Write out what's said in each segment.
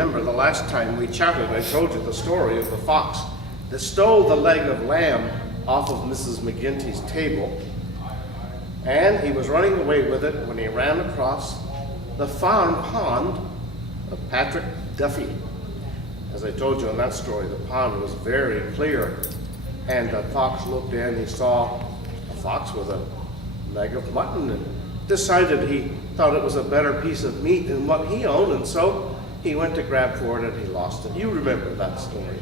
remember the last time we chatted, I told you the story of the fox that stole the leg of lamb off of Mrs. McGinty's table, and he was running away with it when he ran across the farm pond of Patrick Duffy. As I told you in that story, the pond was very clear, and the fox looked in, he saw a fox with a leg of mutton and decided he thought it was a better piece of meat than what he owned, and so he went to grab for it and he lost it. You remember that story.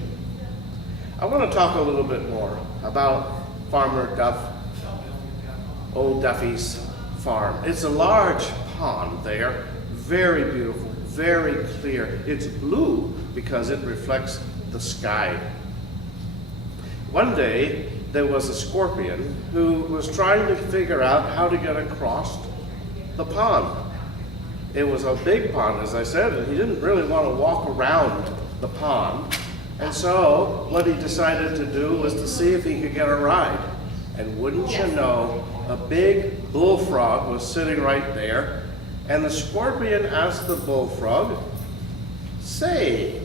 I want to talk a little bit more about Farmer Duff, Old Duffy's farm. It's a large pond there, very beautiful, very clear. It's blue because it reflects the sky. One day, there was a scorpion who was trying to figure out how to get across the pond. It was a big pond, as I said, and he didn't really want to walk around the pond. And so what he decided to do was to see if he could get a ride. And wouldn't you know, a big bullfrog was sitting right there, and the scorpion asked the bullfrog, "Say,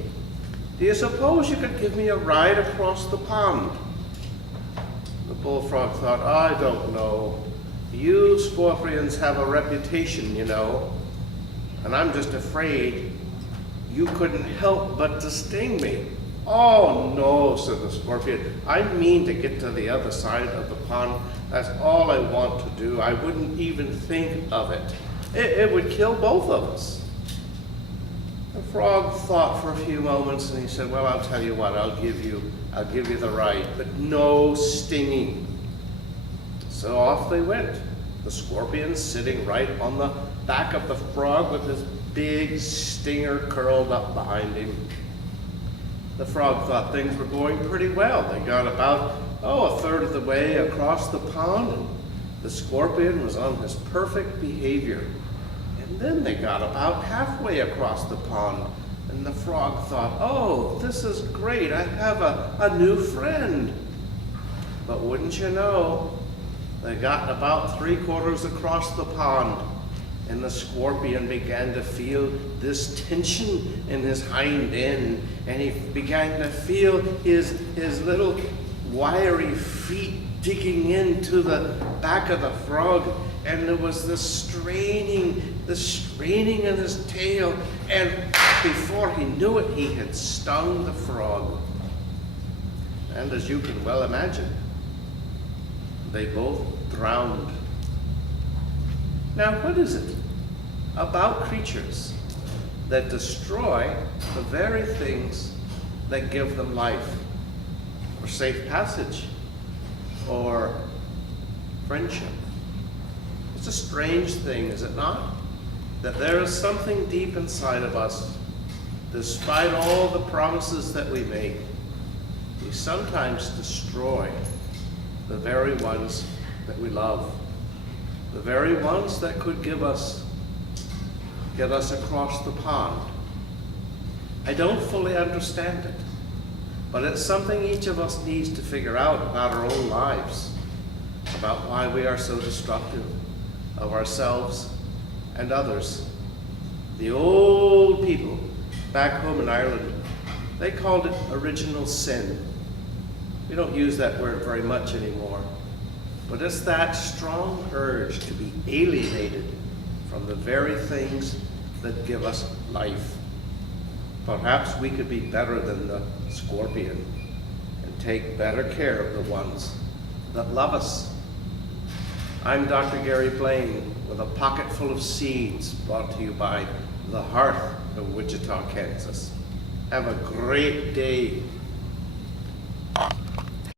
do you suppose you could give me a ride across the pond?" The bullfrog thought, "I don't know. You scorpions have a reputation, you know, and I'm just afraid you couldn't help but to sting me." "Oh no," said the scorpion. "I mean to get to the other side of the pond. That's all I want to do. I wouldn't even think of it. It would kill both of us." The frog thought for a few moments and he said, "Well, I'll tell you what, I'll give you the ride, but no stinging." So off they went. The scorpion sitting right on the back of the frog with his big stinger curled up behind him. The frog thought things were going pretty well. They got about, a third of the way across the pond, and the scorpion was on his perfect behavior. And then they got about halfway across the pond, and the frog thought, "Oh, this is great. I have a new friend." But wouldn't you know, they got about 3/4 across the pond, and the scorpion began to feel this tension in his hind end, and he began to feel his little wiry feet digging into the back of the frog, and there was this straining in his tail, and before he knew it, he had stung the frog. And as you can well imagine, they both drowned. Now, what is it about creatures that destroy the very things that give them life, or safe passage, or friendship? It's a strange thing, is it not? That there is something deep inside of us, despite all the promises that we make, we sometimes destroy the very ones that we love, the very ones that could get us across the pond. I don't fully understand it, but it's something each of us needs to figure out about our own lives, about why we are so destructive of ourselves and others. The old people back home in Ireland, they called it original sin. We don't use that word very much anymore, but it's that strong urge to be alienated from the very things that give us life. Perhaps we could be better than the scorpion and take better care of the ones that love us. I'm Dr. Gary Blaine with a Pocketful of Seeds, brought to you by the Hearth of Wichita, Kansas. Have a great day.